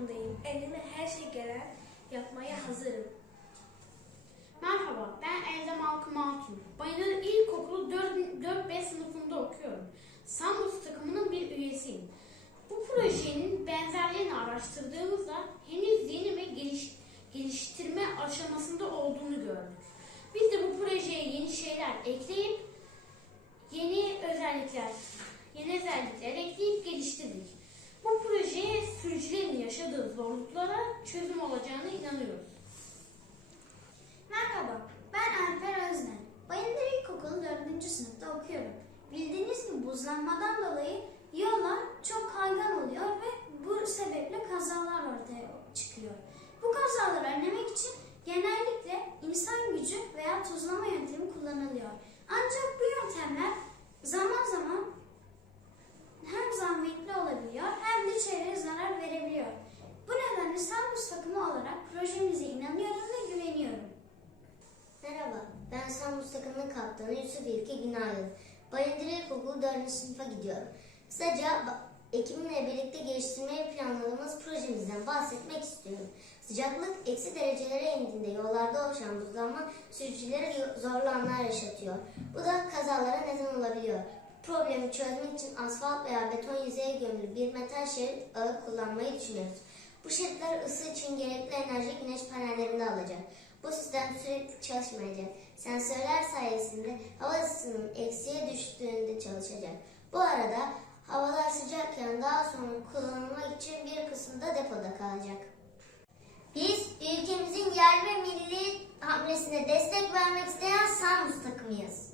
Takımındayım. Elime her şey gelen yapmaya hazırım. Merhaba, ben Erdem Alkım Altun. Bayındır İlkokulu 4-5 sınıfında okuyorum. Sambus takımının bir üyesiyim. Bu projenin benzerlerini araştırdığımızda henüz yeni ve geliş, geliştirme aşamasında olduğunu gördük. Biz de bu projeye yeni şeyler ekleyip yeni özellikler, yeni özellikler ekleyip geliştirdik. Bu projeye sürücülerin yaşadığı zorluklara çözüm olacağına inanıyoruz. Merhaba, ben Alper Özden. Bayındır İlkokulu 4. sınıfta okuyorum. Bildiğiniz gibi buzlanmadan dolayı yollar çok kaygan oluyor ve bu sebeple kazalar ortaya çıkıyor. Bu kazaları önlemek için genellikle insan gücü veya tuzlama yöntemi kullanılıyor. Ancak bu yöntemler zaman zaman hem zahmetli olabiliyor hem de çevreye zarar verebiliyor. Bu nedenle Sambus takımı olarak projemize inanıyorum ve güveniyorum. Merhaba, ben Takımının kaptanı Yusuf İlki Günaydın. Bayındır İlkokulu 4. sınıfa gidiyorum. Kısaca ekibimle birlikte geliştirmeyi planladığımız projemizden bahsetmek istiyorum. Sıcaklık eksi derecelere indiğinde yollarda oluşan buzlanma sürücülere zorlu anlar yaşatıyor. Bu da kazalara neden olabiliyor. Problemi çözmek için asfalt veya beton yüzeye gömülü bir metal şerit ağı kullanmayı düşünüyoruz. Bu şeritler ısı için gerekli enerji güneş panellerinde alacak. Bu sistem sürekli çalışmayacak. Sensörler sayesinde hava ısısının eksiye düştüğünde çalışacak. Bu arada havalar sıcakken daha sonra kullanılmak için bir kısmı da depoda kalacak. Biz ülkemizin yerli ve milli hamlesine destek vermek isteyen Samus takımıyız.